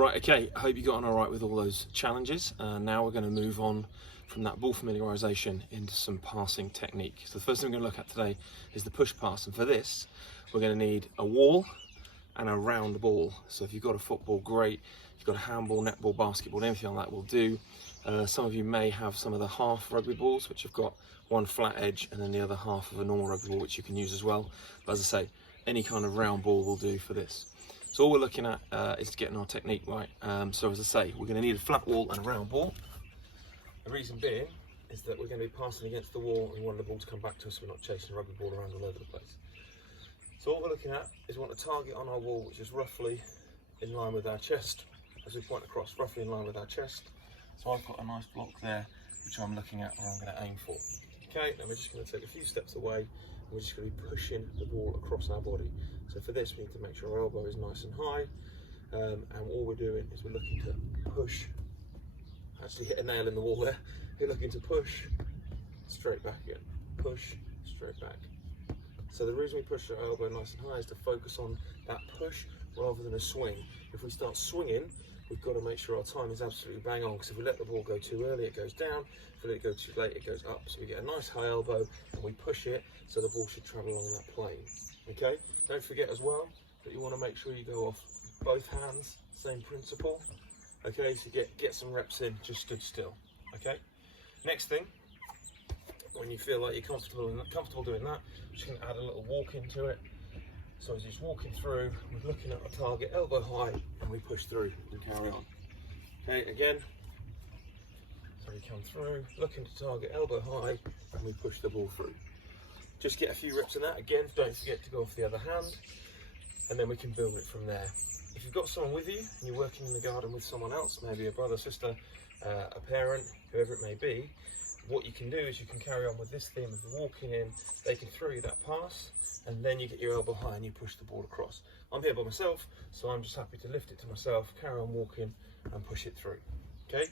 Right, okay, I hope you got on all right with all those challenges. Now we're going to move on from that ball familiarisation into some passing technique. So the first thing we're going to look at today is the push pass, and for this we're going to need a wall and a round ball. So if you've got a football, great. If you've got a handball, netball, basketball, anything like that will do. Some of you may have some of the half rugby balls which have got one flat edge and then the other half of a normal rugby ball which you can use as well. But as I say, any kind of round ball will do for this. So all we're looking at is getting our technique right. So as I say, we're going to need a flat wall and a round ball. The reason being is that we're going to be passing against the wall and we want the ball to come back to us so we're not chasing a rugby ball around all over the place. So what we're looking at is we want a target on our wall which is roughly in line with our chest. As we point across, roughly in line with our chest. So I've got a nice block there which I'm looking at and I'm going to aim for. Okay, now we're just going to take a few steps away and we're just going to be pushing the ball across our body. So for this we need to make sure our elbow is nice and high, and all we're doing is we're looking to push, actually hit a nail in the wall there, we're looking to push straight back again, push straight back. So the reason we push our elbow nice and high is to focus on that push rather than a swing. If we start swinging, we've got to make sure our time is absolutely bang on, because if we let the ball go too early it goes down, if we let it go too late it goes up. So we get a nice high elbow and we push it so the ball should travel along that plane. Okay, don't forget as well that you want to make sure you go off both hands, same principle. Okay, so get some reps in, just stood still. Okay, next thing, when you feel like you're comfortable doing that, I'm just going to add a little walk into it. So as he's walking through, we're looking at a target elbow high and we push through and carry on. Okay, again, so we come through, looking to target elbow high and we push the ball through. Just get a few reps of that. Again, don't forget to go off the other hand, and then we can build it from there. If you've got someone with you and you're working in the garden with someone else, maybe a brother, sister, a parent, whoever it may be, what you can do is you can carry on with this theme of walking in, they can throw you that pass, and then you get your elbow high and you push the ball across. I'm here by myself, so I'm just happy to lift it to myself, carry on walking and push it through. Okay.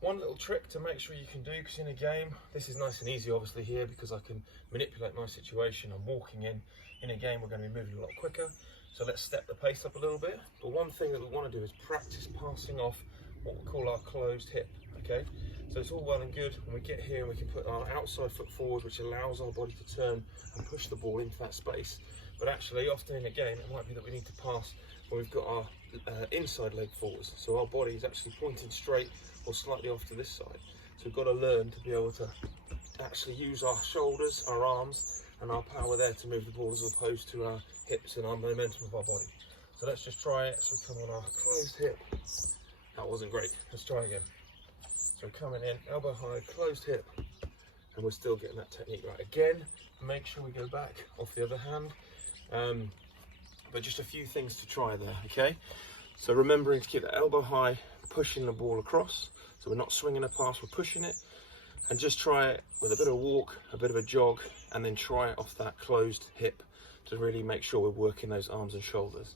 One little trick to make sure you can do, because in a game, this is nice and easy obviously here because I can manipulate my situation. I'm walking in. In a game, we're going to be moving a lot quicker. So let's step the pace up a little bit. But one thing that we want to do is practice passing off what we call our closed hip. Okay, so it's all well and good when we get here and we can put our outside foot forward, which allows our body to turn and push the ball into that space. But actually, often in a game, it might be that we need to pass when we've got our inside leg forwards. So our body is actually pointing straight or slightly off to this side. So we've got to learn to be able to actually use our shoulders, our arms, and our power there to move the ball as opposed to our hips and our momentum of our body. So let's just try it. So come on our closed hip. That wasn't great. Let's try again. So coming in, elbow high, closed hip, and we're still getting that technique right. Again, make sure we go back off the other hand. But just a few things to try there, okay? So remembering to keep the elbow high, pushing the ball across. So we're not swinging a pass, we're pushing it. And just try it with a bit of a walk, a bit of a jog, and then try it off that closed hip to really make sure we're working those arms and shoulders.